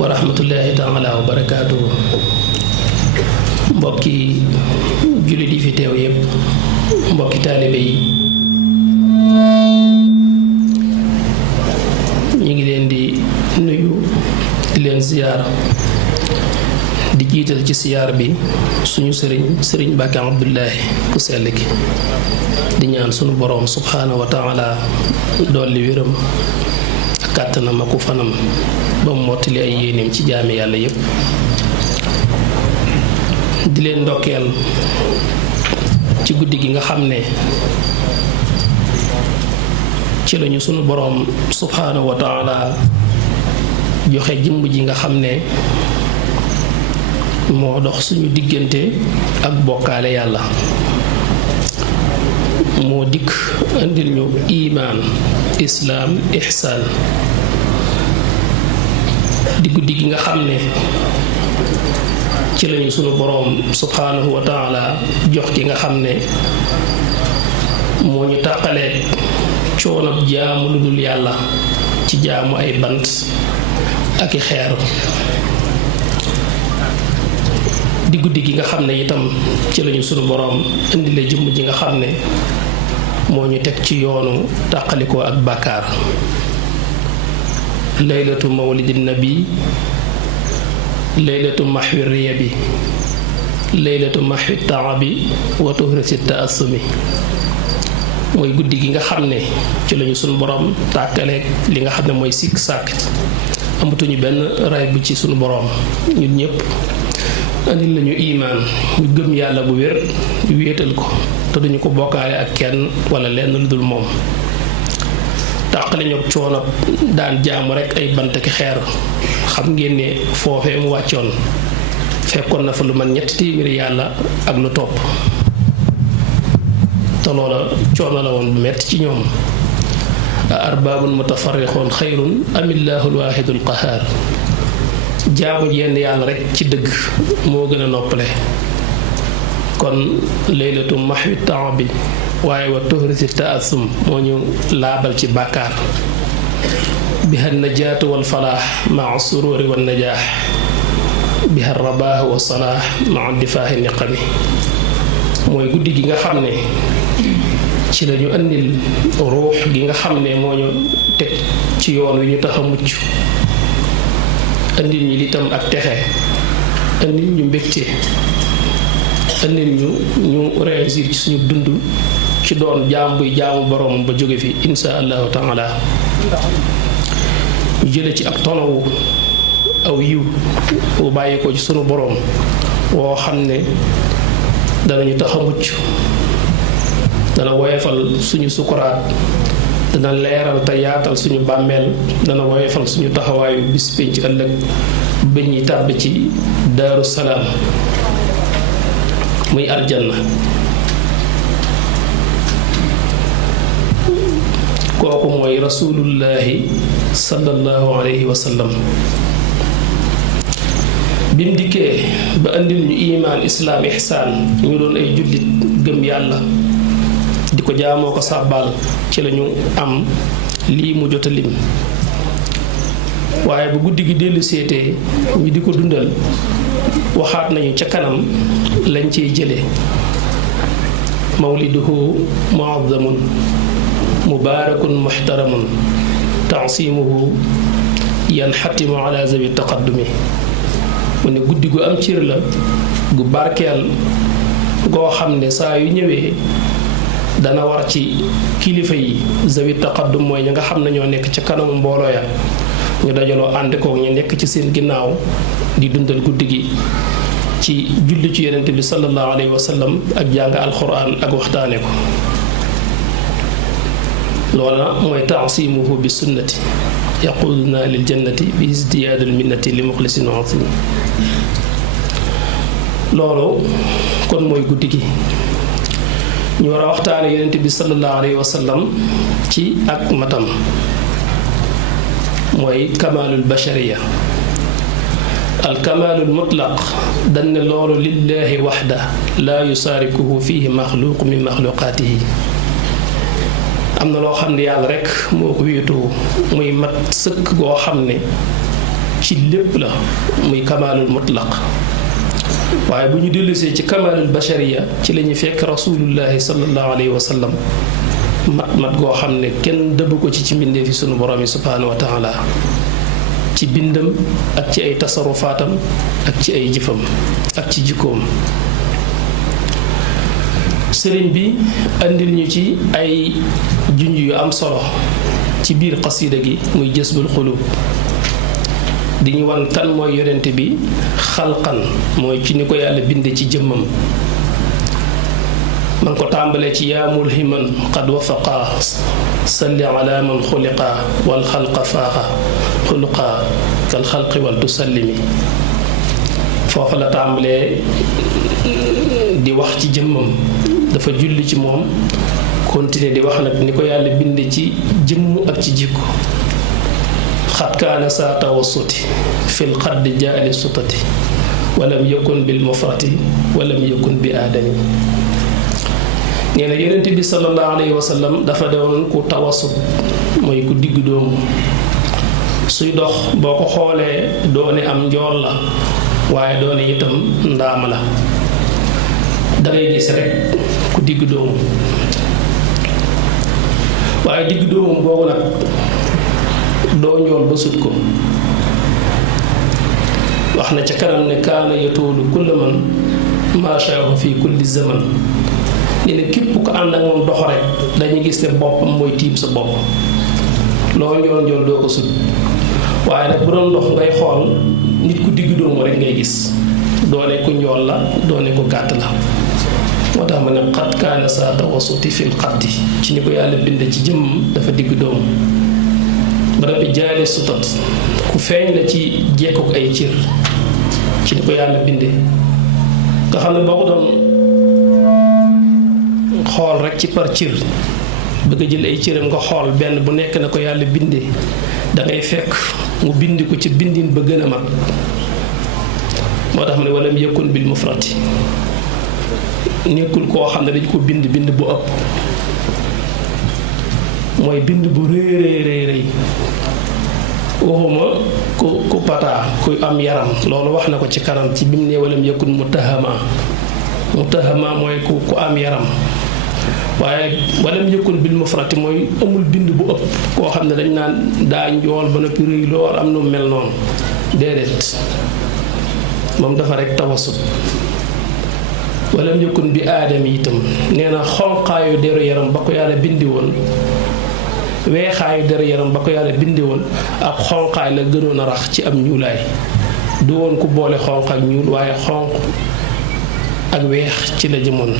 wa rahmatullahi taala wa barakaatuhu. Mbokki jullit yi fi teew yépp, mbokki taalibe yi, ñu ngi leen di nuyu di leen ziyaar, di jiital ci siyaar bi suñu sëriñ Mbàkke Abdullahi ku sell ki, di ñaan sunu boroom subhaanahu wa taala dolli wéram ak kàttanam ak fanam ba mu mottali ay yéeneem ci jaami yàlla yépp. di leen ndokkeel ci guddi gi nga xam ne ci lañu sunu boroom subhaanahu wa taala joxe jëmm ji nga xam ne moo dox suñu diggante ak bokkaale yàlla, moo dikk indil ñu imaan, islaam, ihsaan. di guddi gi nga xam ne ci lañu sunu boroom subhaanahu wa taala jox ki nga xam ne moo ñu tàqalee coonab jaamu lu dul yàlla ci jaamu ay bant ak i xeer. di guddi gi nga xam ne itam ci lañu sunu boroom indile jëmm ji nga xam ne moo ñu teg ci yoonu tàqalikoo ak bàkkaar. laylatu mawlidin nabi, laylatu maxwi riyabi, laylatu maxwi taabi wa tuhrisi taasumi. mooy guddi gi nga xam ne ci lañu sunu boroom tàkkaleeg li nga xam ne mooy sikk sàkk, amatuñu benn ray bu ci sunu boroom. ñun ñépp andil lañu imaan, ñu gëm yàlla bu wér, wéetal ko te duñu ko bokkaale ak kenn wala lenn lu dul moom. tàqale ñoog coono daan jaamu rekk ay bant ki xeer. xam ngeen ne foofee mu wàccoon fekkoon na fa lu man 300 yàlla ak lu topp, te loola coono la woon bu metti ci ñoom. a arbaabun mutafarrixoon xayrun amillahul waahidul qahaar. jaamu jenn yàlla rekk ci dëgg moo gën a noppale. kon laylatu maxwi taabi waaye wa tuhrisi taasum moo ñu laabal ci bàkkaar. biha najaatu wal falaax maa sururi wal najaax, biha rabaax wa salaax maa difaaxi niqami. mooy guddi gi nga xam ne ci lañu andil ruux gi nga xam ne moo ñu teg ci yoon wi ñu tax a mucc, andil ñu litam ak texe, andil ñu mbégte, andil ñu réussir ci suñu dund ci doon jaam buy jaamu boroom ba jóge fi insha allahu taala. ñu jële ci ak tonowu aw yiw bu bàyyi ko ci sunu boroom woo xam ne danañu tax a mucc, dana woyefal suñu sukuraat, dana leeral te yaatal suñu bàmmeel, dana woyefal suñu taxawaayu bis pénc ëllëg ba ñuy tàbb ci daaru salaam muy aljanna. kooku mooy rasulullahi sallallahu alayhi wa sallam. bim dikkee ba andil ñu imaan, islaam, ihsaan, ñu doon ay jullit gëm yàlla di ko jaamoo ko sàbbaal, ci lañu am lii mu jot a lim. waaye bu guddi gi dellu seetee ñu di ko dundal, waxaat nañu ca kanam lañ ciy jële. mawliduhu muazzamun mubaarakun muhtaramun taasimuhu yanxatimu ala zawi taqaddumi. mu ne guddi gu am cër la, gu barkeel, goo xam ne saa yu ñëwee dana war ci kilifa yi. zawi taqaddum mooy ñi nga xam ne ñoo nekk ca kanamu mbooloo ya, ñu dajaloo ànd koog ñu nekk ci seen ginnaaw di dundal guddi gi ci julli ci yonent bi sallallahu alayhi wa sallam ak jàng alxuraan ak waxtaane ko. loola mooy taasimuhu bi sunnati yaquduna lil jannati bi izdiyaadul minnati li muxlisin azim. loolu kon mooy guddi gi ñu war a waxtaane yonent bi sallallahu alayhi wa sallam ci ak matam, mooy kamaalul bashariya. al kamaalul mutlaq dañ ne loolu lillahi waxda laa yusaarikuhu fihi maxluuq min maxluqaatihi. am na loo xam ne yàlla rekk moo ko wéetoo muy mat sëkk goo xam ne ci lépp la muy kamaalul mutlaq waaye bu ñu dellusee ci kamaalul bashariya ci la ñuy fekk rasulullahi sallallahu alayhi wa sallam mat goo xam ne kenn dëbb ko ci mbindee fi sunu borom yi subhaanahu wa taala ci bindam ak ci ay tasarufaatam ak ci ay jëfam ak ci jikkoom sëriñ bi andil ñu ci ay junj yu am solo ci biir xasida gi muy jësbul xulub di ñu wan kan mooy yonente bi xalqan mooy ci ni ko yàlla binde ci jëmmam man ko tàmbalee ci yaa mulhiman qad wafaqa salli ala man xuliqa wal xalqa faaxa xuluqa kal xalqi wal tusallimi foofa la tàmbalee di wax ci jëmmam dafa julli ci moom continuer di wax nag ni ko yàlla binde ci jëmm ak ci jikko xat kaana saa tawassuti fil xaddi jaali sutati walam yakun bil mufrati walam yakun bi aadami nee na yonent bi sallallahu alayhi wa sallam dafa doon ku tawassut mooy ku digg doomu suy dox boo ko xoolee doone am njool la waaye doone itam ndaama la dangay gis rek ku digg doomu waaye digg doomu boobu nag doo ñool ba sut ko wax na ca kanam ne kaana yatoolu kulla man maashaahu fi kulli zaman ni ne képp ko ànd ak moom dox rek dañuy gis ne boppam mooy tiim sa bopp loo njool njool doo ko sut waaye nag bu doon dox ngay xool nit ku digg doomu rek ngay gis doone ku njool la doone ku gàtt la moo tax ma ne xat kaana saa tawassuti fil xaddi ci ni ko yàlla bind ci jëmm dafa digg doomu barab bi jaale sutat ku feeñ la ci jekkuk ay cër ci ni ko yàlla binde nga xam ne boo ko doon xool rek ci par cër bëgg a jël ay cëram nga xool benn bu nekk na ko yàlla binde dangay fekk mu bind ko ci bindin ba gën a mag moo tax ma ne walam yakun bil mufrati nekkul koo xam ne dañ ko bind bu ëpp mooy bind bu rëy waxuma ku pataa ku am yaram loolu wax na ko ci kanam ci bimu ne walam yakun mutahama mooy ku am yaram waaye walam yakun bil mufrati mooy amul bind bu ëpp koo xam ne dañ naan daa njool ba noppi rëy lool am nu mel noonu déedéet moom dafa rek tawassut walam yakun bi aadami itam nee na xonqaayu deru yaram ba ko yàlla bindi woon weexaayu deru yaram ba ko yàlla bindi woon ab xonqaay la gënoon a rax ci am ñuulaay du woon ku boole xonq ak ñuul waaye xonq ak weex ci la jëmoon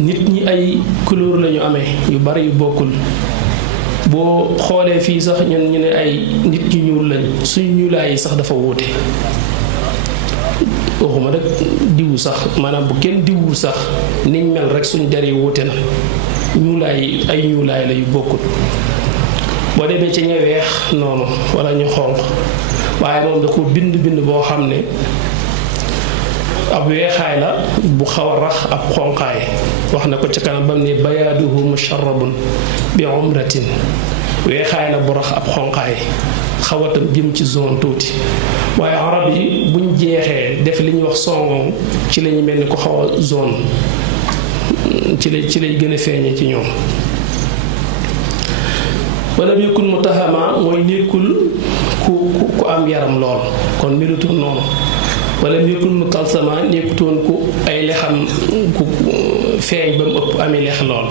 nit ñi ay couleur lañu amee yu bari yu bokkul boo xoolee fii sax ñun ñu ne ay nit ñu ñuul lañ suñu ñuulaay yi sax dafa wuute waxuma rek diwu sax maanaam bu kenn diwu sax niñ mel rek suñ der yi wuute na ñuulaay ay ñuulaay la yu bokkul boo demee ci ña weex noonu wala ñu xonq waaye moom da ko bind boo xam ne ab weexaay la bu xaw a rax ab xonqaay wax na ko ci kanam bam ne bayaaduhu musharrabun bi umratin weexaay la bu rax ab xonqaay xawatam jëm ci zone tuuti waaye arab yi buñ jeexee def li ñuy wax songoŋ ci lañu mel ni ko xaw a zone ci lay gën a feeñee ci ñoom wala yakun mutahama mooy nekkul ku am yaram lool kon melutoon noonu wala yakun mukalsama nekkutoon ku ay lexam ku feeñ ba mu ëpp amee lex lool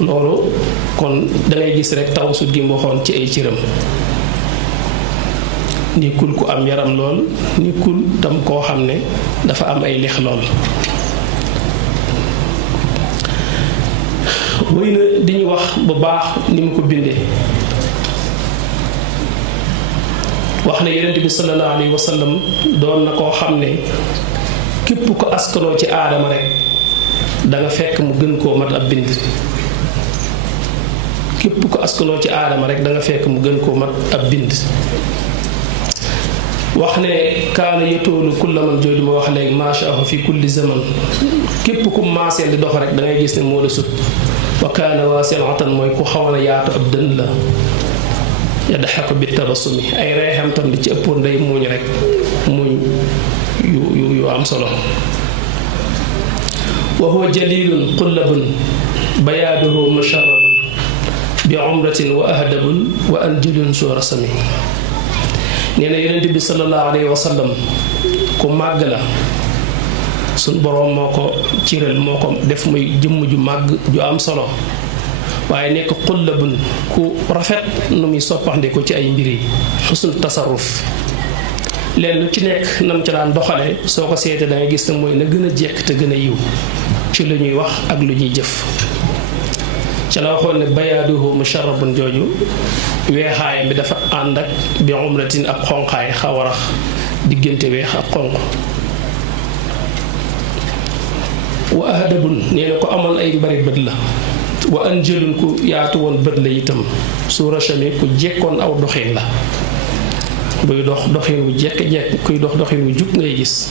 loolu kon dangay gis rek tawasut gi mu waxoon ci ay cëram nekkul ku am yaram lool nekkul tam koo xam ne dafa am ay lex lool wéy na di ñu wax bu baax ni mu ko bindee wax ne yonent bi sallallahu alayhi wa sallam doon na koo xam ne képp ko askanoo ci aadama rek danga fekk mu gën koo mat ab bind képp ko askanoo ci aadama rek danga fekk mu gën koo mat ab bind wax ne kaana yatoolu kulla man jooju ma wax léegi maashaahu fi kulli zaman képp ku maaseel di dox rek da ngay gis ne moo la sut wa kaana waasi'atan mooy ku xaw a yaatu ab dënn la yadhaku bi tabassumi ay reexam tam di ci ëppoon day muuñ rek muuñ yu am solo wa huwa jalilun qullabun bayaaduhu musharrabun bi umratin wa ahdabun wa anjulun surasami nee na yonent bi sallallahu alayhi wa sallam ku màgg la sun borom moo ko ciral moo ko def muy jëmm ju màgg ju am solo waaye nekk xullabun ku rafet nu muy soppaxndiku ci ay mbir yi xusnul tasarruf leen lu ci nekk nam ca daan doxale soo ko seetee da ngay gis ne mooy na gën a jekk te gën a yiw ci lu ñuy wax ak lu ñuy jëf ca la waxoon ne bayaaduhu musharrabun jooju weexaay bi dafa ànd ak bi umratin ak xonqaay xaw a rax diggante weex ak xonq wa ahdabun nee na ko amoon ay bari bët la wa anjëlun ku yaatu woon bët la itam suura chami ku jekkoon aw doxin la buy dox doxin wu jekk-jekk kuy dox doxin wu jub ngay gis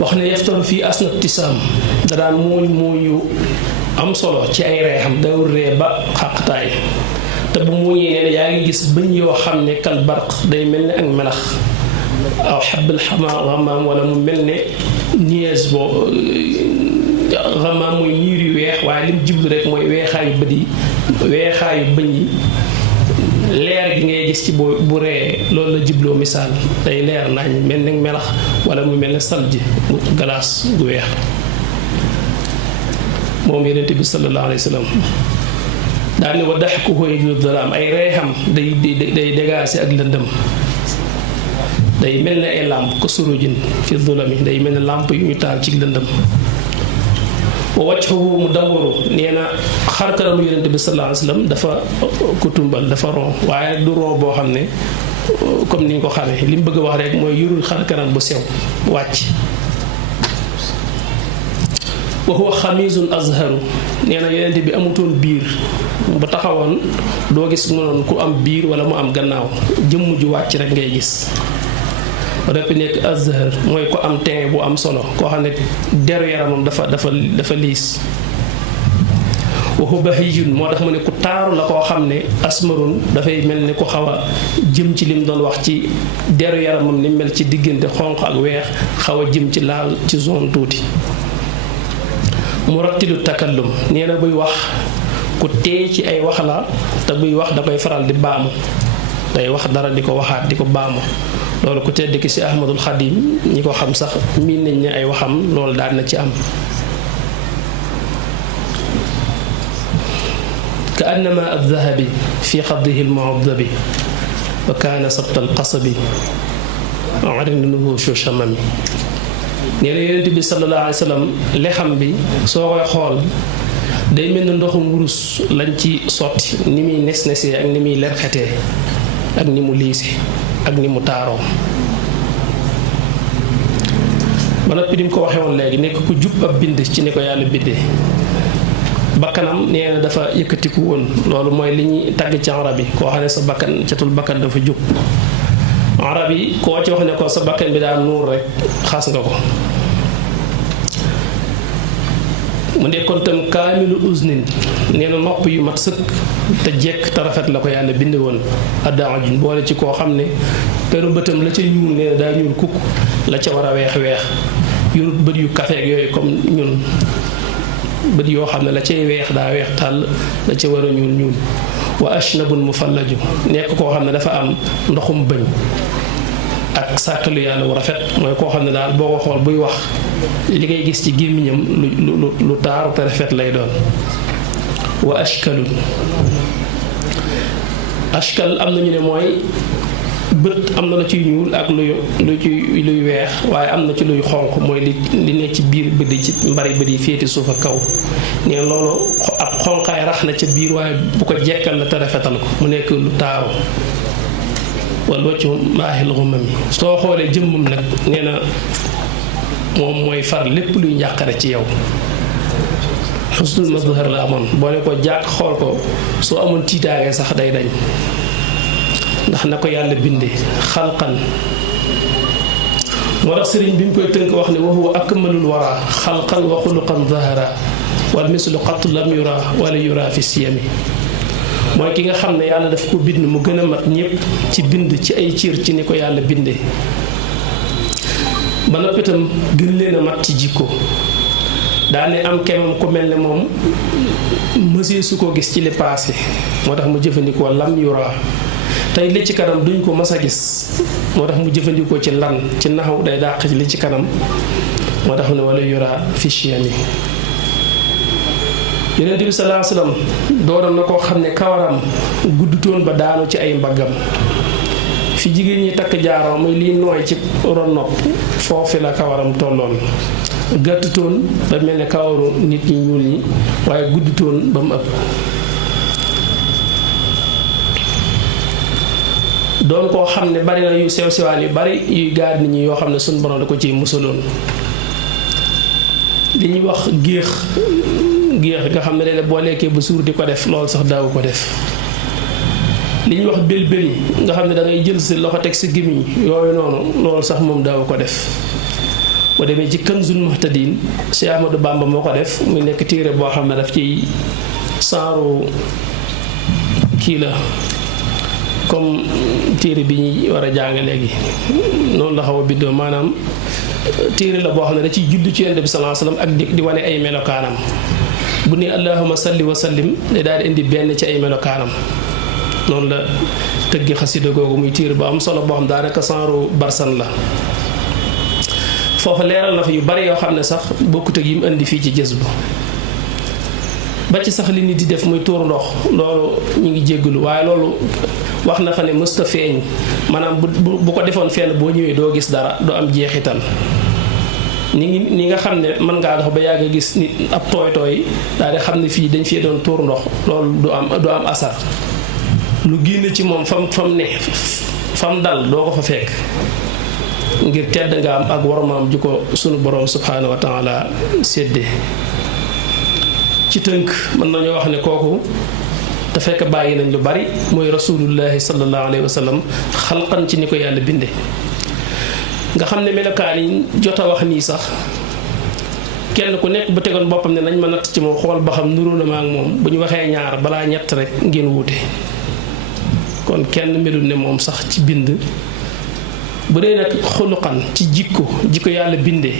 wax ne yeftaru fii asna tisaam da daan muuñ yu am solo ci ay reexam dawul ree ba xàqtaay te bu muuñee nee na yaa ngi gis bëñ yoo xam ne kal barq day mel ne ak melax aw xabal xamaam wala mu mel ne niège boo xamaam mooy niir yu weex waaye lim jublu rek mooy weexaayu bët yi weexaayu bëñ yi leer gi ngay gis ci bu ree loolu la jubloo misaal day leer nañ mel ne melax wala mu mel ne salji glace gu weex moom yonent bi sallallahu alayhi wa sallam daal ne wa daxkuhu yajlu dalaam ay reexam day dégaase ak lëndëm day mel ne ay làmp ko surujin fi zulami day mel ne làmp yu ñu taal ci lëndëm wa wajhuhu mudawwaru nee na xarkanamu yonent bi sallallahu alayhi wa sallam dafa kutumbal dafa ron waaye du ron boo xam ne comme ni nga ko xamee li mu bëgg a wax rek mooy yurul xarkanam bu sew wàcc wa huwa xamiisun azharu nee na yonent bi amutoon biir ba taxawoon doo gis mu noon ku am biir wala mu am gannaaw jëmm ju wàcc rek ngay gis rep nekk azhar mooy ko am teint bu am solo koo xam ne deru yaramam dafa liis waxu bahijun moo tax mu ne ku taaru la koo xam ne asmarun dafay mel ni ku xaw a jëm ci lim doon wax ci deru yaramam ni mel ci diggante xonq ak weex xaw a jëm ci laal ci zone tuuti murattilu takallum nee na buy wax ku teey ci ay wax la te buy wax da koy faral di baamu day wax dara di ko waxaat di ko baamu loolu ku tedd ki ci Ahmadul Xadim ñi ko xam sax miin nañ ne ay waxam loolu daal na ci am ka annama addahabi fi xaddihi almuadabi wa kaana sabta alqasabi arinuhu shamami nee na yonent bi sallallahu alayhi wa sallam lexam bi soo koy xool day mel ne ndoxum wurus lañ ci sotti ni muy nes-nesee ak ni muy lerxetee ak ni mu liise ak ni mu taaroo ba noppi di mu ko waxee woon léegi nekk ku jub ab bind ci ni ko yàlla bindee bakkanam nee na dafa yëkkatiku woon loolu mooy li ñuy tagg ci arab yi koo xam ne sa bakkan catul bakkan dafa jub arab yi koo ci wax ne ko sa bakkan bi daal nuur rek xas nga ko mu nekkoon tam kaamilu usnin nee na nopp yu mat sëkk te jekk te rafet la ko yàlla bind woon addaajun boole ci koo xam ne peru bëtam la ca ñuul nee na daa ñuul kukk la ca war a weex yurut bët yu kafeeg yooyu comme ñun bët yoo xam ne la cay weex daa weex tàll la ca war a ñuul wa ashnabun mufallaju nekk koo xam ne dafa am ndoxum bëñ ak sàkkalu yàlla wu rafet mooy koo xam ne daal boo ko xool buy wax li ngay gis ci gémmiñam lu taaru te rafet lay doon wa ashkalun ashkal am nañu ne mooy bët am na la ciy ñuul ak luy weex waaye am na ci luy xonq mooy li nekk ci biir bët yi ci mbari bët yi féeti suuf ak kaw nee loolu ab xonqaay rax na ca biir waaye bu ko jekkal la te rafetal ko mu nekk lu taaru wala waccu maaxil xumam yi soo xoolee jëmmam nag nee na moom mooy far lépp luy njàqare ci yow xusnul mazhar la amoon boo ne ko jàkk xool ko soo amoon tiitaange sax day dañ ndax na ko yàlla bindee xalqan moo tax sëriñ bi mu koy tënk wax ne wa huwa akmalul wara xalqan wa xuluqan zahara wal mislu qat lam yura wala yura fi siyami mooy ki nga xam ne yàlla daf ko bind mu gën a mat ñépp ci bind ci ay ciir ci ni ko yàlla bindee ba noppi itam gën leen a mat ci jikko daane am kemam ku mel ne moom mësee su ko gis ci li passé moo tax mu jëfandikoo lam yura tey li ci kanam duñ ko mas a gis moo tax mu jëfandikoo ci lan ci naxaw day dàq ci li ci kanam moo tax ne wala yura fi chiyami Yonent bi sallallahu alayhi wasallam dooroon na koo xam ne kawaram guddutoon ba daanu ci ay mbaggam fi jigéen ñi takk jaaroo muy liy nooy ci ron nopp foofu la kawaram tolloon gàttutoon ba mel ne kawaru nit ñi ñuul ñi waaye guddutoon ba mu ëpp doon koo xam ne bari na yu sew sewaan yu bari yuy gaar nit ñi yoo xam ne suñu borom da ko ciy musaloon li ñuy wax géex nga xam ne léeg-léeg boo lekkee ba suur di ko def loolu sax daawu ko def li ñuy wax bël-bëli nga xam ne da ngay jël sa loxo teg sa gémmiñ yooyu noonu loolu sax moom daawu ko def boo demee ci Kanzul Muhtadin Cheikh Ahmadou Bamba moo ko def muy nekk téere boo xam ne daf ci saaru kii la comme téere bi ñuy war a jàng léegi noonu la xaw a bindoo maanaam téere la boo xam ne da ciy judd ci Yonent bi sallallahu alayhi wasallam ak di wane ay melokaanam bu ne allahumma salli wa sallim day daal di indi benn ci ay melokaanam noonu la tëggi xasida googu muy téere bu am solo boo xam daanaka saaru barsan la foofu leeral na fa yu bari yoo xam ne sax bokkut ak yi mu indi fii ci Jazbu ba ci sax li nit di def muy tuur ndox loolu ñu ngi jéggalu waaye loolu wax na fa ne mësta feeñ maanaam bu ko defoon fenn boo ñëwee doo gis dara doo am jeexital ni nga xam ne mën ngaa dox ba yàgg a gis nit ab tooy daal di xam ne fii dañ fee doon tuur ndox loolu du am asar lu génn ci moom fam dal doo ko fa fekk ngir tedd nga am ak warmaam ju ko sunu borom subhanahu wa taala séddee ci tënk mën nañoo wax ne kooku te fekk bàyyi nañ lu bari mooy rasulullahi sallallahu alayhi wa sallam xalqan ci ni ko yàlla binde nga xam ne melokaan yi jot a wax nii sax kenn ku nekk bu tegoon boppam ne nañ ma natt ci moom xool ba xam nuroo na ma ak moom bu ñu waxee ñaar balaa ñett rek ngeen wuute kon kenn melul ne moom sax ci bind bu dee nag xuluqan ci jikko yàlla bindee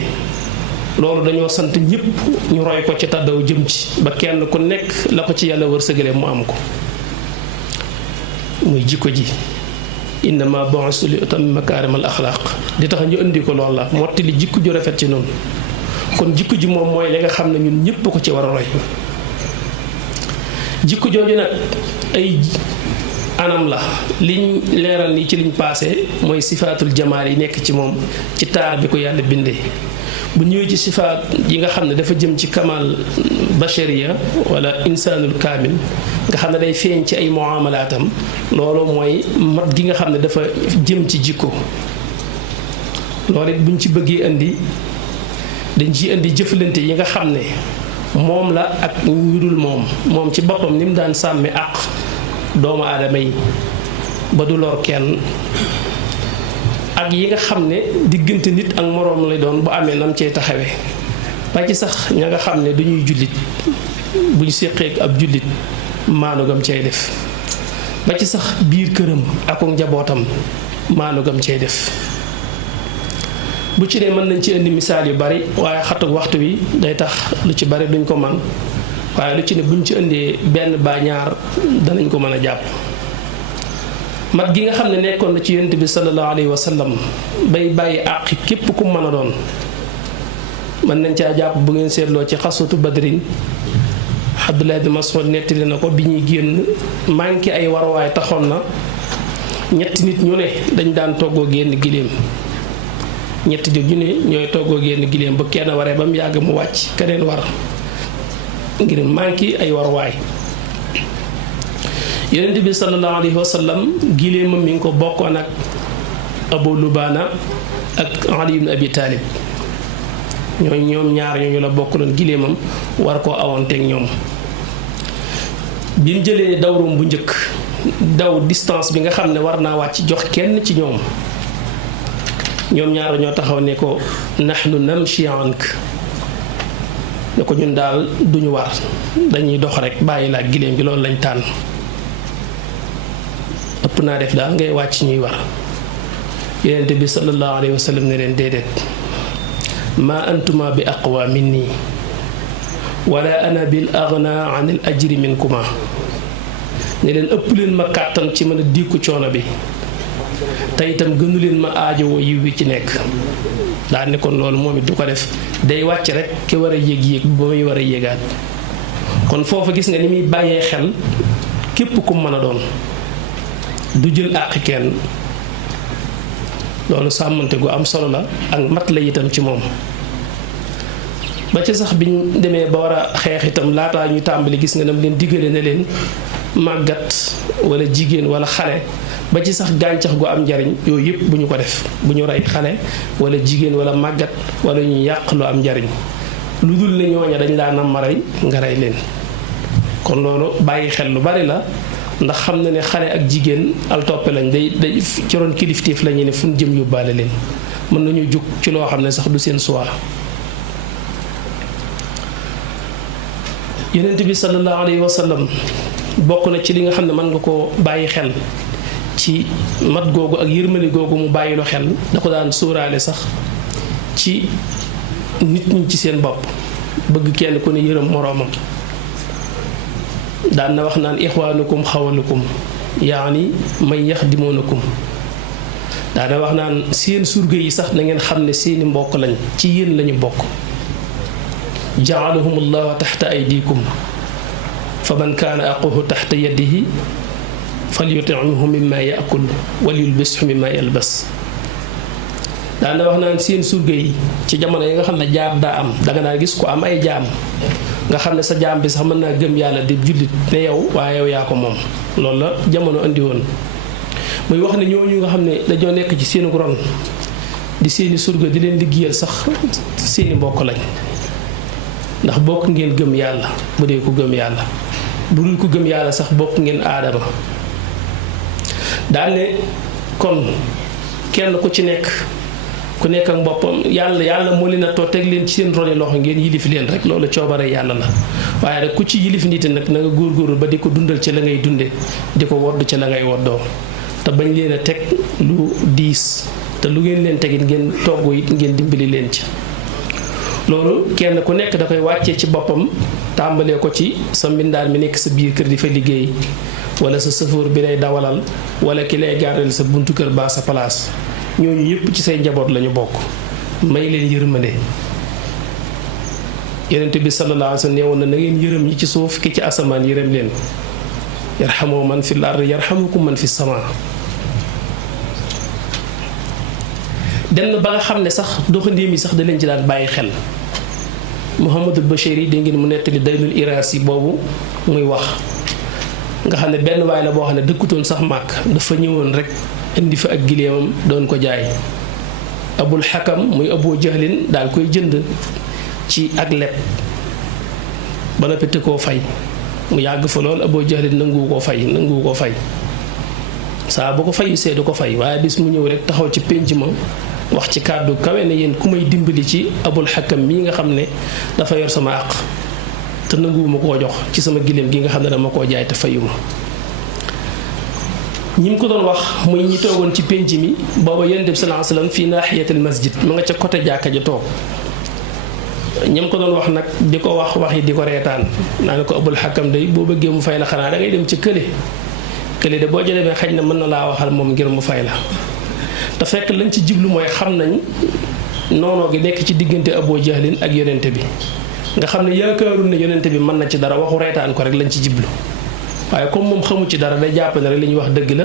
loolu dañoo sant ñëpp ñu roy ko ci tàddaw jëm ci ba kenn ku nekk la ko ci yàlla wërsëgale mu am ko muy jikko ji innama bu'istu li utammima makaarimal axlaaq di tax ñu indi ko loolu la motti li jikko ju rafet ci noonu kon jikko ji moom mooy li nga xam ne ñun ñëpp ko ci war a roy jikko jooju nag ay anam la liñ leeral ni ci liñ passé mooy sifaatul jamaal yi nekk ci moom ci taar bi ko yàlla bindee bu ñëwee ci sifaat yi nga xam ne dafa jëm ci kamal bashariya wala insaanul kaamil nga xam ne day feeñ ci ay muamalaatam loolu mooy mat gi nga xam ne dafa jëm ci jikko loolu it buñ ci bëggee indi dañ ci indi jëflante yi nga xam ne moom la ak ñu dul moom ci boppam ni mu daan sàmme àq doomu aadama yi ba du lor kenn ak yi nga xam ne diggante nit ak moroom lay doon bu amee nam cee taxawee ba ci sax ña nga xam ne duñuy jullit buñ séqee ab jullit maanu gam cay def ba ci sax biir këram ak njabootam maanu gam cay def bu ci ne mën nañ ci indi misaal yu bari waaye xatuk waxtu wi day tax lu ci bari duñ ko man waaye lu ci ne buñ ci indee benn ba ñaar danañ ko mën a jàpp mat gi nga xam ne nekkoon na ci yonent bi sallallahu alayhi wa sallam bay bàyyi àqi képp ku mën a doon mën nañ caa jàpp bu ngeen seetloo ci xaswatu badrin Abdullah ibn Mas'ud nettali na ko bi ñuy génn manqué ay warwaay taxoon na ñetti nit ñu ne dañ daan toggoo génn giléem ñetti nit ñu ne ñooy toggoo génn giléem ba kenn waree ba mu yàgg mu wàcc keneen war ngir manqué ay warwaay yonent bi sallallahu alayhi wa sallam giléemam mi ngi ko bokkoon ak Abu Lubaana ak Ali ibn Abi Talib ñoom ñaar ñooñu la bokkaloon giléemam war koo awanteeg ñoom bi mu jëlee dawrum bu njëkk daw distance bi nga xam ne war naa wàcc jox kenn ci ñoom ñaar ñoo taxaw ne ko nahnu namshi ank ne ko ñun daal duñu war dañuy dox rek bàyyi la giléem gi loolu lañ tànn ëpp naa def daal ngay wàcc ñuy war yonent bi sallallahu alayhi wa sallam ne leen déedéet ma antuma bi aqwa minni wala ana bil aghna an al ajri minkuma ne leen ëpp leen ma kàttan ci mën a diiku coono bi te itam gënu leen ma aajowoo yiw bi ci nekk daal ne kon loolu moom it du ko def day wàcc rek ki war a yéeg ba muy war a yéegaat kon foofu gis nga ni muy bàyyee xel képp ku mën a doon du jël àq kenn loolu sàmmante gu am solo la ak mat la itam ci moom ba ci sax biñ demee ba war a xeex itam laataa ñu tàmbali gis nga nam leen diggale ne leen màggat wala jigéen wala xale ba ci sax gàncax gu am njariñ yooyu yëpp bu ñu ko def bu ñu rey xale wala jigéen wala màggat wala ñu yàq lu am njariñ lu dul ne ñooña dañ laa nam ma rey nga rey leen kon loolu bàyyi xel lu bari la ndax xam na ne xale ak jigéen al toppe lañ day ci ron kilifteef la ñu ne fu ñu jëm yóbbaale leen mën nañu jug ci loo xam ne sax du seen choix yonent bi sallallahu alayhi wa sallam bokk na ci li nga xam ne mën nga koo bàyyi xel ci mat googu ak yërmali googu mu bàyyilu xel da ko daan sóoraale sax ci nit ñi ci seen bopp bëgg kenn ku ne yërëm moroomam daan na wax naan ixwaanukum xawalukum yaani may yaxdimuunakum daan na wax naan seen surga yi sax na ngeen xam ne seeni mbokk lañ ci yéen lañu bokk jaalahumullahu taxta aydikum fa man kaana aquhu taxta yadihi falyutimhu mimma yaakul walyulbishu mimma yalbas daana wax naan seen surga yi ci jamono yi nga xam ne jaam daa am danga naa gis ko am ay jaam nga xam ne sa jaam bi sax mën naa gëm yàlla di jullit ne yow waaye yow yaa ko moom loolu la jamono andi woon muy wax ne ñooñu nga xam ne dañoo nekk ci seenu ron di seeni surga di leen liggéeyal sax seeni mbokk lañ ndax bokk ngeen gëm yàlla bu dee ku gëm yàlla bu dul ku gëm yàlla sax bokk ngeen aadama daal ne kon kenn ku ci nekk ku nekk ak boppam yàlla moo leen a too teg leen ci seen roni loxo ngeen yilif leen rek loolu coobare yàlla la waaye rek ku ci yilif nit nag na nga góorgóorlu ba di ko dundal ci la ngay dunde di ko wodd ci la ngay woddoo te bañ leen a teg lu diis te lu ngeen leen tegit ngeen togg it ngeen dimbali leen ci loolu kenn ku nekk da koy wàccee ci boppam tàmbalee ko ci sa mbindaan mi nekk sa biir kër di fa liggéey wala sa sëfoor bi lay dawalal wala ki lay gardel sa buntu kër baa sa place ñooñu yëpp ci say njaboot lañu bokk may leen yërmande yonent bi sallallahu alayhi wa sallam nee woon na ngeen yërëm ñi ci suuf ki ci asamaan yërëm leen yarhamu man fil ard yarhamukum man fis samaa dem na ba nga xam ne sax doxandéem yi sax da leen ci daan bàyyi xel Muhammadul Bachir yi dégg ngeen mu nettali daynul iraas yi boobu muy wax nga xam ne benn waay la boo xam ne dëkkutoon sax màkk dafa ñëwoon rek indi fa ak gileemam doon ko jaay abul xakam muy Abu Jahlin daal koy jënd ci ak leb ba noppi te koo fay mu yàgg fa lool Abu Jahlin nanguwu koo fay saa bu ko fayu see du ko fay waaye bis mu ñëw rek taxaw ci pénc ma wax ci kàddu kawe ne yéen ku may dimbali ci abul xakam mii nga xam ne dafa yor sama àq te nanguwuma koo jox ci sama gileem gi nga xam ne dama koo jaay te fayuma ñi mu ko doon wax muy ñi toogoon ci pénc mi booba yonent bi sallallahu alayhi wasallam fii naaxiyatil masjid ma nga ca côté jàkka ja toog ñi mu ko doon wax nag di ko wax yi di ko reetaan naa ne ko abul xakam day boo bëggee mu fay la xanaa da ngay dem ci kële de boo jëlee xaj na mën na laa waxal moom ngir mu fay la te fekk lañ ci jiblu mooy xam nañ noonoo gi nekk ci diggante Abu Jahlin ak yonent bi nga xam ne yaakaarul ne yonent bi mën na ci dara waxu reetaan ko rek lañ ci jiblu waaye comme moom xamu ci dara day jàpp ne rek li ñuy wax dëgg la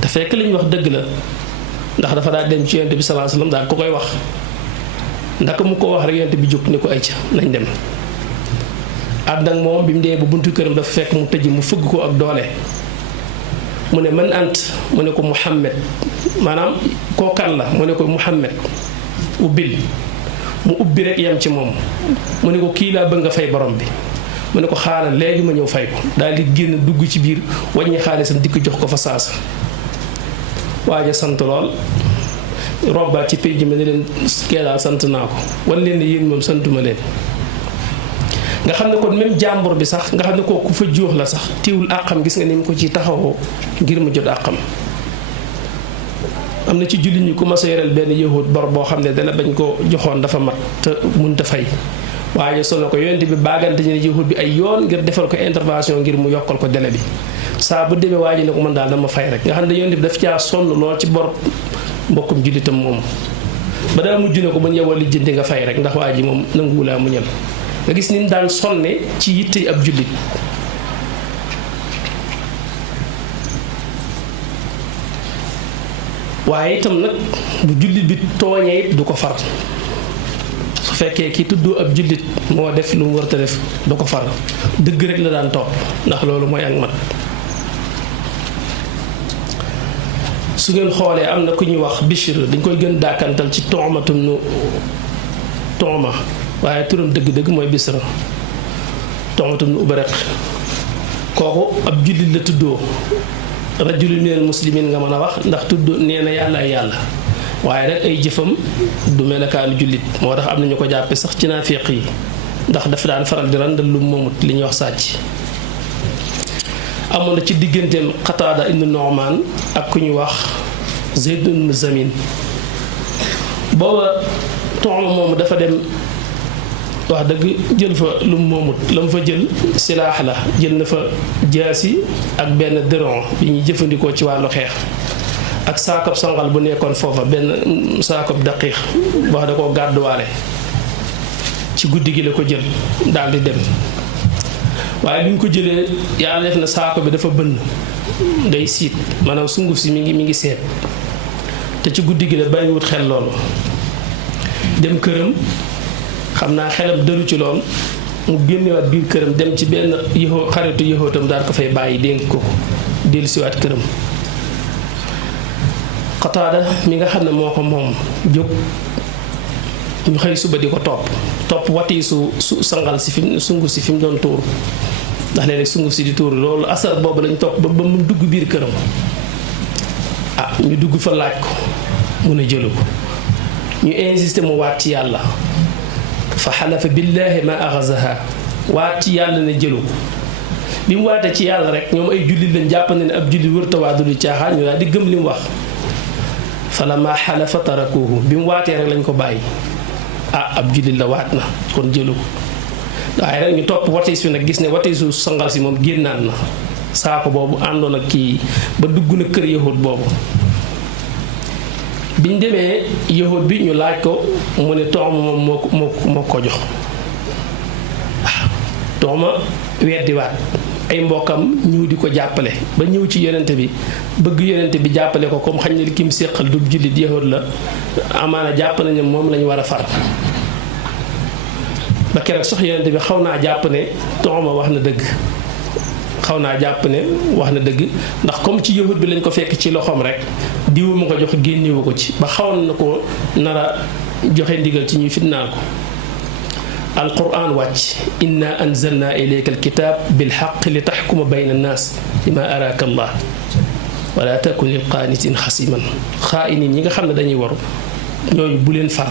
te fekk li ñuy wax dëgg la ndax dafa daal dem ci yonent bi sallallahu alayhi wasallam daal ko koy wax ndaka mu ko wax rek yonent bi jóg ni ko ay ca nañ dem ànd ak moom bi mu dee ba buntu këram dafa fekk mu tëj mu fëgg ko ak doole mu ne man ant mu ne ko Muhammad maanaam koo kan la mu ne ko Muhammad ubbil mu ubbi rek yam ci moom mu ne ko kii laa bëgg nga fay borom bi mu ne ko xaaral léegi ma ñëw fay ko daal di génn dugg ci biir wàññi xaalisam di ko jox ko fa saasa waaja sant lool robbaat ci pénc mi ne leen kee daal sant naa ko wan leen ne yéen moom santuma leen nga xam ne kon même jàmbur bi sax nga xam ne kooku fa jóox la sax teewul àqam gis nga ni mu ko ci taxawoo ngir mu jot àqam. am na ci jullit ñi ku mas a yoreel benn yahud bor boo xam ne dana bañ ko joxoon dafa mat te mënta fay waaye sol na ko yonent bi baagante ñu ne yahud bi ay yoon ngir defal ko intervention ngir mu yokkal ko délai bi saa bu demee waa ji ne ko mën daal dama fay rek nga xam ne yonent bi daf caa sonn lool ci bor mbokkum jullitam moom ba daa mujj ne ko ba ñëwal lijjanti nga fay rek ndax waa ji moom nanguwulaa mu ñël nga gis ni mu daan sonne ci yitte ab jullit. waaye itam nag bu jullit bi tooñee it du ko far su fekkee ki tuddoo ab jullit moo def lu mu war a def du ko far dëgg rek la daan topp ndax loolu mooy ak mat. su ngeen xoolee am na ku ñuy wax Bishr dañ koy gën dàkkantal ci toomatum nu tooma waaye turam dëgg-dëgg mooy Bisr toomatum nu Ubaraq kooku ab jullit la tuddoo. rajulun minal muslimin nga mën a wax ndax tudd nee na yàlla ay yàlla waaye rek ay jëfam du melakaanu jullit moo tax am na ñu ko jàppe sax ci naafiq yi ndax dafa daan faral di randal lu moomut li ñuy wax sàcc. amoon na ci digganteem Qataada ibn Nu'man ak ku ñuy wax Zayd ibn Zamin booba Tu'ma moomu dafa dem wax dëgg jël fa lu moomut la mu fa jël silaax la jël na fa jaasi ak benn dëron bi ñuy jëfandikoo ci wàllu xeex ak saakob sangal bu nekkoon foofa benn saakob daqiiq wax da koo gàdduwaale ci guddi gi la ko jël daal di dem waaye bi ñu ko jëlee yàlla def na saako bi dafa bënn day siit maanaam sunguf si mi ngi seet te ci guddi gi la bàyyiwut xel loolu dem këram xam naa xelam dëru ci lool mu génnewaat biir këram dem ci benn xaritu yëhootam daal ko fay bàyyi dénk ko dellusiwaat këram. Qataada mi nga xam ne moo ko moom jóg ñu xëy suba di ko topp wati su sangal si fi sunguf si fi mu doon tuuru ndax léeg-léeg sunguf si di tuuru loolu asar boobu lañ topp ba mu dugg biir këram ñu dugg fa laaj ko mun a jëlu ko ñu insisté mu waat ci yàlla fa xalafa billaahi ma axazaha waat ci yàlla ne jëlu ko bi mu waatee ci yàlla rek ñoom ay jullit lañ jàpp ne ab jullit wër tawaadu di caaxaan ñu daal di gëm li mu wax fa lama xalafa tarakuhu bi mu waatee rek lañ ko bàyyi ab jullit la waat na kon jëlu ko waaye rek ñu topp watiis fi nag gis ne watiisu sangal si moom génnaan na saako boobu àndoon ak kii ba dugg na kër yahud boobu biñ demee yahud bi ñu laaj ko mu ne Tu'ma moom moo ko jox Tu'ma weddiwaat ay mbokkam ñëw di ko jàppale ba ñëw ci yonente bi bëgg yonente bi jàppale ko comme xañ ne li kim séqal du jullit yahud la amaana jàpp nañu moom lañu war a far ba keroog sax yonente bi xaw naa jàpp ne Tu'ma wax na dëgg xaw naa jàpp ne wax na dëgg ndax comme ci yahud bi lañ ko fekk ci loxoom rek diwu mu ko jox génnewu ko ci ba xawoon na ko nara joxe ndigal ci ñuy fitnaal ko alquran wàcc inna anzalna ilayka alkitab bilxaq li taxkuma bayna annaas bima araka allah wala takun lil qaanitin xasiman xaa'inin ñi nga xam ne dañuy waru ñooñu bu leen far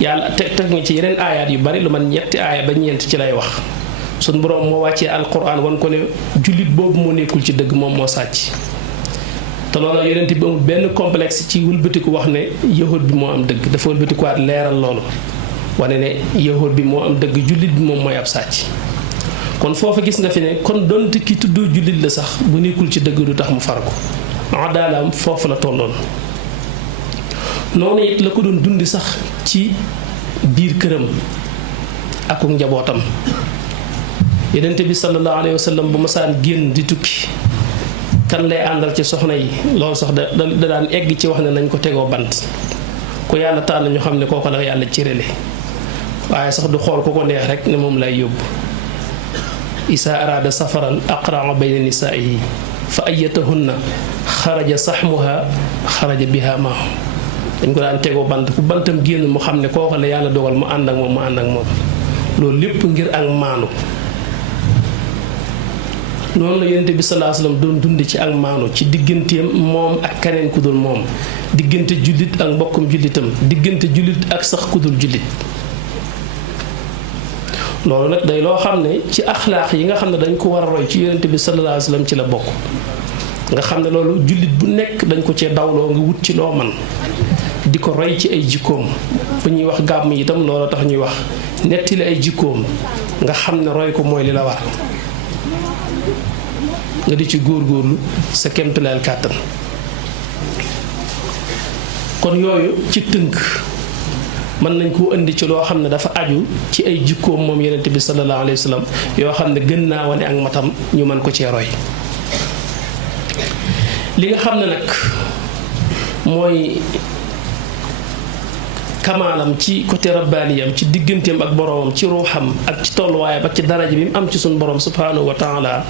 yàlla teg nga ci yeneen aayaat yu bari lu man ñetti aaya ba ñeent ci lay wax suñ boroom moo wàccee alquran wan ko ne jullit boobu moo nekkul ci dëgg moom moo sàcc te loolu yonent bi amul benn complexe ci wëlbatiku wax ne yahud bi moo am dëgg dafa wëlbatikuwaat leeral loolu wane ne yahud bi moo am dëgg jullit bi moom mooy ab sàcc kon foofu gis nga fi ne kon donte ki tuddoo jullit la sax bu nekkul ci dëgg du tax mu far ko adaalaam foofu la tolloon noonu it la ko doon dundi sax ci biir këram ak njabootam yonent bi sallallahu alayhi wa sallam bu masaan génn di tukki kan lay àndal ci soxna yi loolu sax da daan egg ci wax ne nañ ko tegoo bant ku yàlla tànn ñu xam ne kooku la yàlla cërale waaye sax du xool ku ko neex rek ne moom lay yóbbu isa araada safaran aqraa bayna nisaa'ihi fa ayyatahunna xaraja saxmuha xaraja biha maahu dañ ko daan tegoo bant ku bantam génn mu xam ne kooku la yàlla dogal mu ànd ak moom loolu lépp ngir ak maanu noonu la yonent bi sallallahu alayhi wasallam doon dund ci ak maanu ci digganteem moom ak keneen ku dul moom diggante jullit ak mbokkum jullitam diggante jullit ak sax ku dul jullit loolu nag day loo xam ne ci axlaaq yi nga xam ne dañ ko war a roy ci yonent bi sallallahu alayhi wa sallam ci la bokk nga xam ne loolu jullit bu nekk dañ ko cee dawloo nga wut ci loo man di ko roy ci ay jikkoom bu ñuy wax gàmm yi itam loolu tax ñuy wax nettali ay jikkoom nga xam ne roy ko mooy li la war nga di ci góorgóorlu sa kemtalaal kàttan kon yooyu ci tënk mën nañ koo indi ci loo xam ne dafa aju ci ay jikkoom moom yonent bi sallallahu alayhi wa sallam yoo xam ne gën naa wane ak matam ñu mën ko cee roy li nga xam ne nag mooy kamaalam ci côté rabbaaniyam ci digganteem ak boroomam ci ruuxam ak ci tolluwaay ba ci daraja bi mu am ci suñu borom subhaanahu wa taala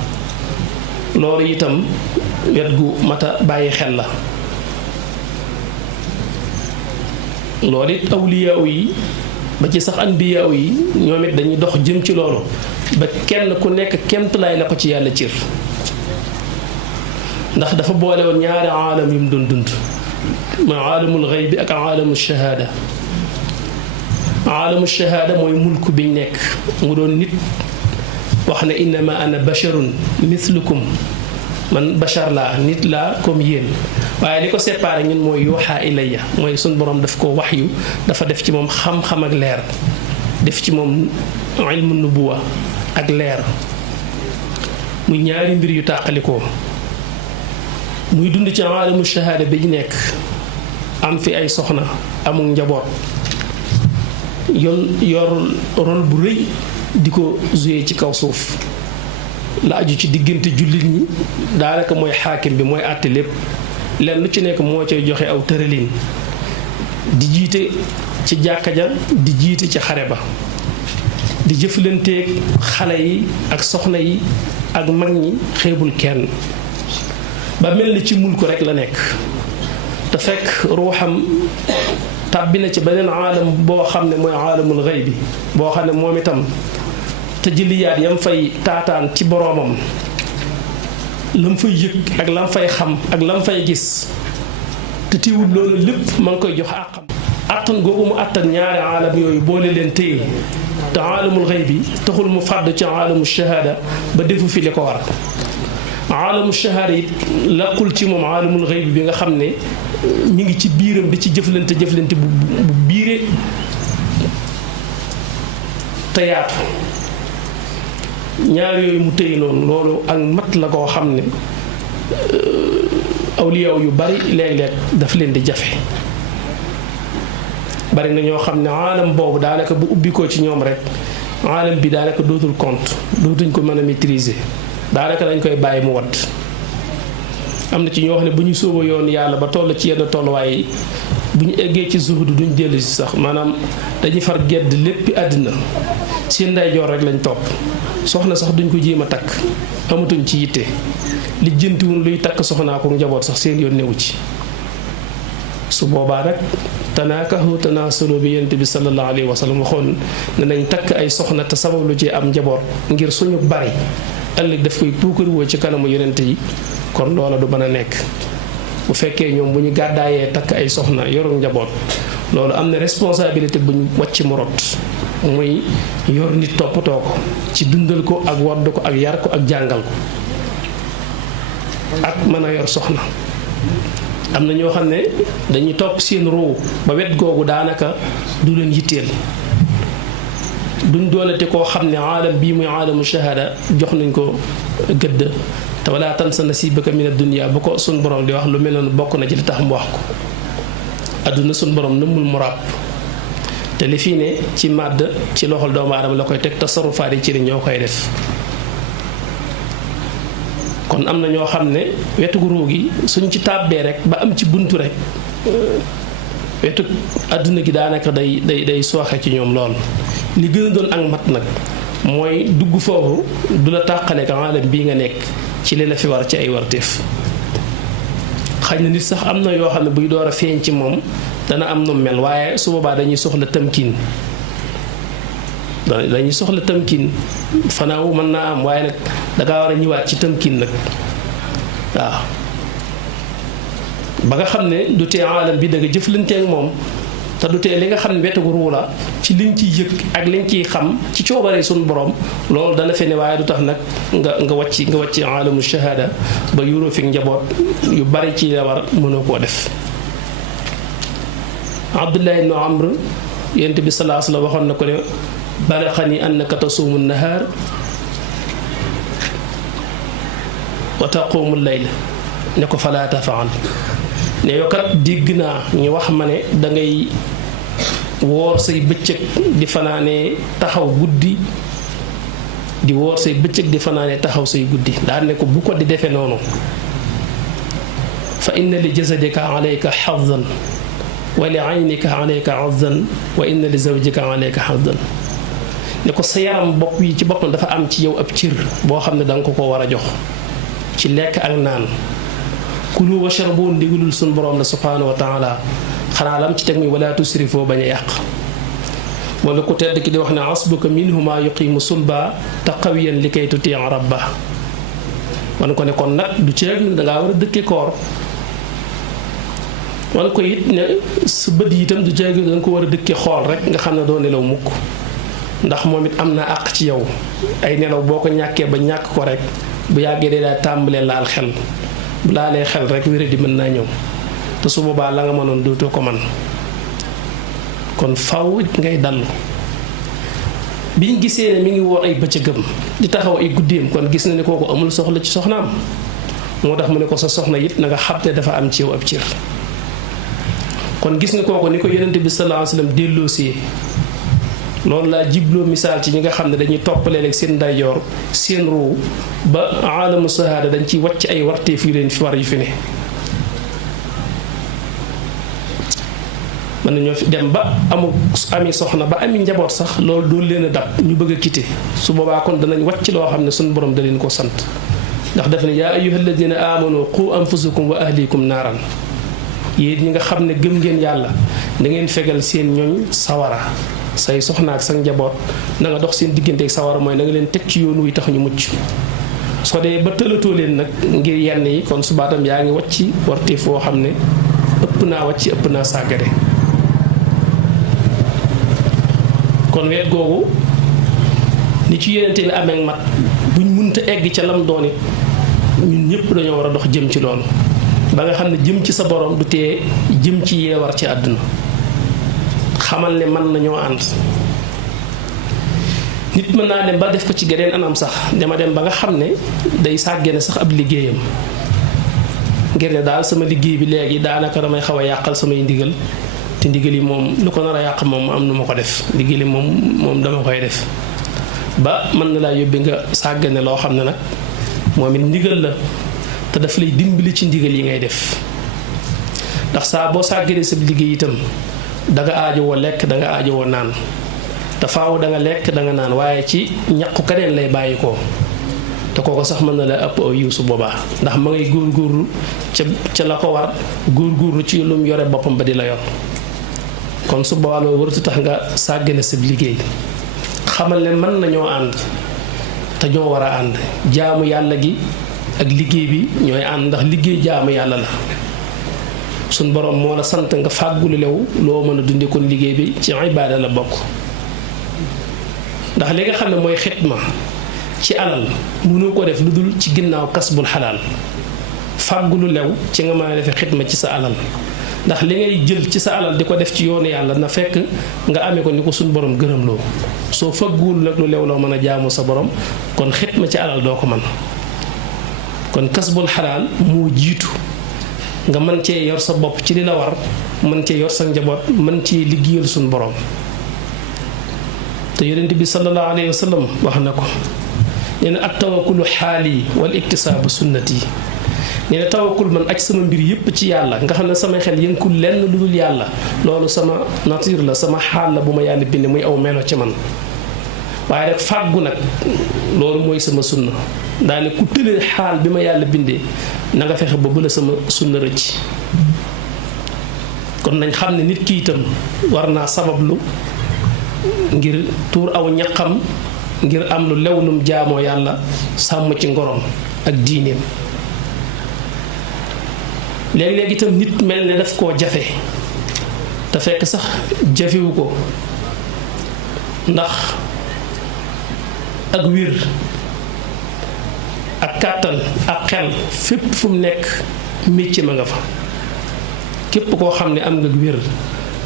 loolu itam wet gu mata bàyyi xel la loolu it awliyaaw yi ba ci sax anbiyaaw yi ñoom it dañuy dox jëm ci loolu ba kenn ku nekk kemtalaay la ko ci yàlla cër ndax dafa boole woon ñaari aalam yu mu doon dund mooy aalamul xayb bi ak aalamul shahaada aalamul shahaada mooy mulku biñ nekk mu doon nit wax ne innama ana basharun mithlukum man bashar laa nit laa comme yéen waaye li ko séparé ñun mooy yuuxaa ilayya mooy suñ borom daf ko waxyu dafa def ci moom xam-xam ak leer def ci moom ilmu nubuwa ak leer muy ñaari mbir yu tàqalikoo muy dund ci aalamu shahaada bi ñu nekk am fi ay soxna amul njaboot yor rôle bu rëy di ko joué ci kaw suuf la aju ci diggante jullit ñi daanaka mooy xaakim bi mooy àtte lépp lenn lu ci nekk moo cay joxe aw tëralin di jiite ci jàkka ja di jiite ci xare ba di jëflanteeg xale yi ak soxna yi ak mag ñi xeebul kenn ba mel ni ci mulk rek la nekk te fekk ruuxam tàbbi na ci beneen aalam boo xam ne mooy aalamul xayb bi boo xam ne moom itam te jëliyaat yam fay taataan ci boroomam lam fay yëg ak lam fay xam ak lam fay gis te tiwul loolu lépp ma ngi koy jox àqam àttan googu mu àttan ñaari aalam yooyu boole leen téye te aalamul xayb bi taxul mu fàdd ci aalamu shahaada ba defu fi li ko war aalamu shahaada it laqul ci moom aalamul xayb bi nga xam ne mi ngi ci biiram di ci jëflante bu biire te yaatu ñaar yooyu mu téye noonu loolu ak mat la koo xam ne awliyaaw yu bari léeg-léeg daf leen di jafe bari na ñoo xam ne aalam boobu daanaka bu ubbi ko ci ñoom rek aalam bi daanaka dootul compte dootuñ ko mën a maîtriser daanaka dañ koy bàyyi mu wadd am na ci ñoo xam ne bu ñu sóoba yoon yàlla ba toll ci yenn tolluwaay yi bu ñu eggee ci zuhdu duñ dellu si sax maanaam dañuy far gedd léppi àddina seen ndeyjoor rek lañ topp soxna sax duñ ko jéem a takk amatuñ ci yitte li jëntiwun luy takk soxnaa ko njaboot sax seen yoon newu ci su boobaa nag tanaakahu tanaasalu bi yonent bi sallallahu alayhi wa sallam waxoon ne nañ takk ay soxna te sabab lu ci am njaboot ngir suñu bari ëllëg daf koy puukarwoo ci kanamu yonent yi kon loola du mën a nekk bu fekkee ñoom bu ñu gàddaayee takk ay soxna yoru njaboot loolu am na responsabilité bu ñu wàcc mu rot muy yor nit toppatoo ko ci dundal ko ak wadd ko ak yar ko ak jàngal ko ak mën a yor soxna am na ñoo xam ne dañuy topp seen ruu ba wet googu daanaka du leen yitteel duñ doonate koo xam ne aalam bii muy aalamu shahaada jox nañ ko gëdd te wala tansa nasibaka min ad-dunya bu ko sun borom di wax lu mel noonu bokk na ci li tax mu wax ko adduna sun borom nëmmul mu ràbb te li fii ne ci màdd ci loxol doomu aadama la koy teg tasarufaat yi ci li ñoo koy def kon am na ñoo xam ne wetu ruu gi suñ ci tàbbee rek ba am ci buntu rek wetu adduna gi daanaka day sooxe ci ñoom lool li gën a doon ak mat nag mooy dugg foofu du la tàqale ak aalam bii nga nekk ci li la fi war ci ay warteef xëy na nit sax am na yoo xam ne buy door a feeñ ci moom dana am nu mel waaye su boobaa dañuy soxla tamkin fanaaw mën naa am waaye nag dangaa war a ñëwaat ci tamkin nag waaw ba nga xam ne du tee aalam bi da nga jëflanteek moom te du tee li nga xam ne wetu ruu la ci liñ ciy yëg ak liñ ciy xam ci coobaree suñu borom loolu dana fe ne waaye du tax nag nga wàcc alamu shahada ba yuroo fi njaboot yu bari ci la war mënoo koo def. Abdullah ibn Amr yonent bi sallallahu alayhi wa sallam waxoon na ko ne balaxani annaka tasuumu nahaar wa taquumu layl ne ko falaa tafaal ne yow kat dégg naa ñu wax ma ne dangay woor say bëccëg di fanaane taxaw guddi di woor say bëccëg di fanaane taxaw say guddi daa ne ko bu ko di defee noonu fa inna li jasadika alayka xazzan wa li aynika alayka xazzan wa inna li zawjika alayka xazzan ne ko sa yaram bopp yi ci boppam dafa am ci yow ab cër boo xam ne danga ko war a jox ci lekk ak naan kulu washrabu ndigalul sun borom la subhanahu wa taala xanaa lam ci teg mi wala tusrifoo bañ a yàq moo la ko tedd ki di wax ne asbuka minhuma yuqimu sulba taqawiyan li kay tuti rabba wan ko ne kon nag du ceeg dangaa war a dëkke koor wan ko it ne sa bët yi itam du ceeg danga ko war a dëkke xool rek nga xam ne doo nelaw mukk ndax moom it am na àq ci yow ay nelaw boo ko ñàkkee ba ñàkk ko rek bu yàggee day daal tàmbalee laal xel bu laalee xel rek wéra di mën naa ñëw te su boobaa la nga mënoon dootoo ko man kon faw ngay dallu biñ gisee ne mi ngi woor ay bëccëgam di taxaw ay guddeem kon gis na ne kooku amul soxla ci soxnaam moo tax mu ne ko sa soxna it na nga xam ne dafa am ci yow ab cër kon gis nga kooku ni ko yonent bi sallallahu alayhi wasallam delloosee loolu laa jibloo misaal ci ñi nga xam ne dañuy toppalee ak seen ndeyjoor seen ruu ba alamu sahaada dañ ciy wàcc ay warteef yu leen fi war yu fi ne mën nañoo fi dem ba ami soxna ba ami njaboot sax loolu doolu leen a dab ñu bëgg a quitté su boobaa kon danañ wàcc loo xam ne suñu borom da leen ko sant ndax daf ne yaa ayyuha alladina amanu qu anfusakum wa ahlikum naaran yéen ñi nga xam ne gëm ngeen yàlla da ngeen fegal seen ñooñ sawara say soxna ak sa njaboot na nga dox seen diggante ak sawara mooy na nga leen teg ci yoon wi tax ñu mucc soo dee ba tëlatoo leen nag ngir yenn yi kon subaatam yaa ngi wàcc wartee foo xam ne ëpp naa wàcc ëpp naa sàggare kon weet googu ni ci yonente bi amee mat buñ munta egg ca lam doon it ñun ñëpp dañoo war a dox jëm ci loolu ba nga xam ne jëm ci sa borom du tee jëm ci yeewar ci àdduna xamal ne mën nañoo ànd nit mën naa dem ba def ko ci geneen anam sax dama dem ba nga xam ne day sàggane sax ab liggéeyam ngir ne daal sama liggéey bi léegi daanaka damay xaw a yàqal samay ndigal te ndigal yi moom lu ko nar a yàq moom am nu ma ko def ndigal yi moom dama koy def ba mën na laa yóbbi nga sàggane loo xam ne nag moom it ndigal la te daf lay dimbali ci ndigal yi ngay def ndax saa boo sàgganee sa liggéey itam danga aajowoo lekk danga aajowoo naan te faaw danga lekk danga naan waaye ci ñaqu keneen lay bàyyi ko te kooko sax mën na la ëpp aw yiw su boobaa ndax ma ngay góorgóorlu ca la ko war góorgóorlu ci lu mu yore boppam ba di la yor kon su boobaa loolu waratu tax nga sàggane sa liggéey xamal ne mën nañoo ànd te ñoo war a ànd jaamu yàlla gi ak liggéey bi ñooy ànd ndax liggéey jaamu yàlla la suñ borom moo la sant nga fàggulu lew loo mën a dunde kon liggéey bi ci ibaada la bokk ndax li nga xam ne mooy xitma ci alal mënu ko def lu dul ci ginnaaw kasbul xalaal fàggulu lew ci nga mën a defee xitma ci sa alal ndax li ngay jël ci sa alal di ko def ci yoonu yàlla na fekk nga amee ko ni ko suñ borom gërëm loo soo fàgguwul nag lu lew loo mën a jaamu sa borom kon xitma ci alal doo ko mën kon kasbul xalaal moo jiitu nga mën cee yor sa bopp ci li la war mën cee yor sa njaboot mën cee liggéeyal suñ borom te yonent bi sallallahu alayhi wa sallam wax na ko nee na at tawakkulu xaali wal iktisaabu sunnati nee na tawakkul man aj sama mbir yépp ci yàlla nga xam ne sama xel yënkul lenn lu dul yàlla loolu sama nature la sama xaal la bu ma yàlla binde muy aw melo ci man waaye rek fàggu nag loolu mooy sama sunna daane ku tëlee xaal bi ma yàlla bindee na nga fexe ba bu la sama sunna rëcc kon nañ xam ne nit ki itam war naa sabablu ngir tuur aw ñaqam ngir am lu lewlum jaamoo yàlla sàmm ci ngorom ak diineem léeg-léeg itam nit mel ne daf koo jafe te fekk sax jafewu ko ndax ak wir ak kàttan ak xel fépp fu mu nekk métier ma nga fa képp koo xam ne am nga wir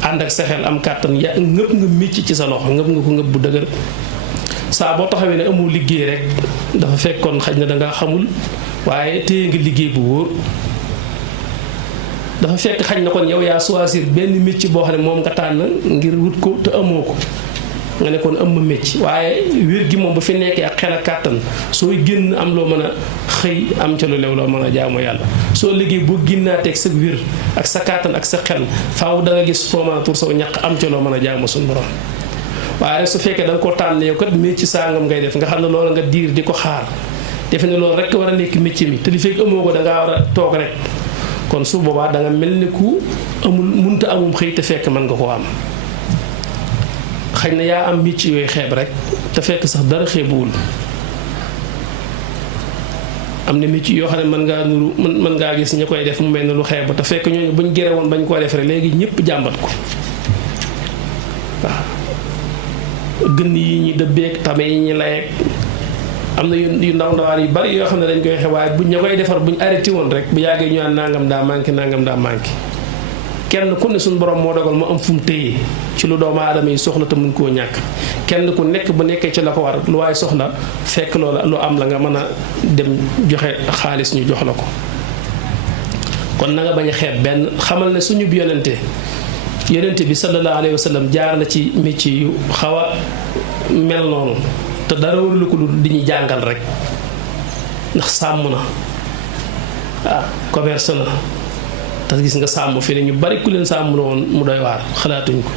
ànd ak sa xel am kàttan ya ngëpp nga métier ci sa loxo ngëpp nga ko ngëpp bu dëgër saa boo taxawee ne amoo liggéey rek dafa fekkoon xaj na danga xamul waaye téye nga liggéey bu wóor dafa fekk xaj na kon yow yaa choisir benn métier boo xam ne moom nga tànn ngir wut ko te amoo ko nga ne kon am ma métier waaye wér gi moom bu fi nekkee ak xel ak kàttan sooy génn am loo mën a xëy am ca lu lew loo mën a jaamu yàlla soo liggéey boo génnaateeg sa wér ak sa kàttan ak sa xel faaw da nga gis foo mën a tur saw ñaq am ca loo mën a jaamu suñu borom waaye rek su fekkee da nga koo tànn yow kat métier sangam ngay def nga xam ne loolu nga diir di ko xaar defe ne loolu rek war a nekk métier mi te li fekk amoo ko da ngaa war a toog rek kon su boobaa da nga mel ni ku amul munta amum xëy te fekk mën nga koo am xëy na yaa am métier yooyu xeeb rek te fekk sax dara xeebuwul am na métier yoo xam ne mën ngaa gis ñi koy def mu mel ne lu xeeb te fekk ñooñu buñ gere woon bañ koo def rek léegi ñëpp jàmbat ko waaw gën yi ñi dëbbeeg tame yi ñi layeeg am na yu ndaw ndawaan yu bari yoo xam ne dañ koy xew waaye buñ ña koy defar buñ arrêté woon rek bu yàggee ñu naan nangam daa manqué kenn ku ne suñu borom moo dogal mu am fu mu téye ci lu doomu aadama yi soxla te mun koo ñàkk kenn ku nekk bu nekkee ci la ko war lu waaye soxla fekk loola lu am la nga mën a dem joxe xaalis ñu jox la ko kon na nga bañ a xeeb benn xamal ne suñu yonente bi sallallahu alayhi wa sallam jaar na ci métier yu xaw a mel noonu te dara warulu ko lu di ñu jàngal rek ndax sàmm na commerce na te gis nga sàmm fi ne ñu bari ku leen sàmm na woon mu doy waar xalaatuñ ko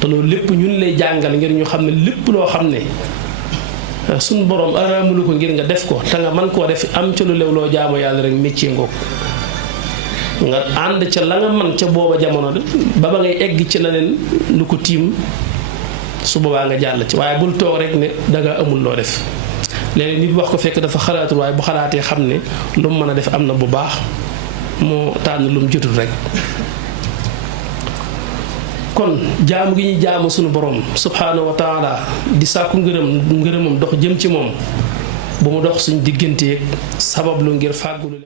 te loolu lépp ñun lay jàngal ngir ñu xam ne lépp loo xam ne suñu borom araamulu ko ngir nga def ko te nga mën koo def am ca lu lew loo jaamu yàlla rek métier ngoog nga ànd ca la nga man ca booba jamono de ba ngay egg ci leneen lu ko tiim su boobaa nga jàll ci waaye bul toog rek ne danga amul loo def léegi nit wax ko fekk dafa xalaatul waaye bu xalaatee xam ne lu mu mën a def am na bu baax moo tànn lu mu jotul rek kon jaamu gi ñuy jaamu sunu borom subhaanahu wa taala di sàkku ngërëmam dox jëm ci moom bu mu dox suñ digganteeg sabab lu ngir fàggulu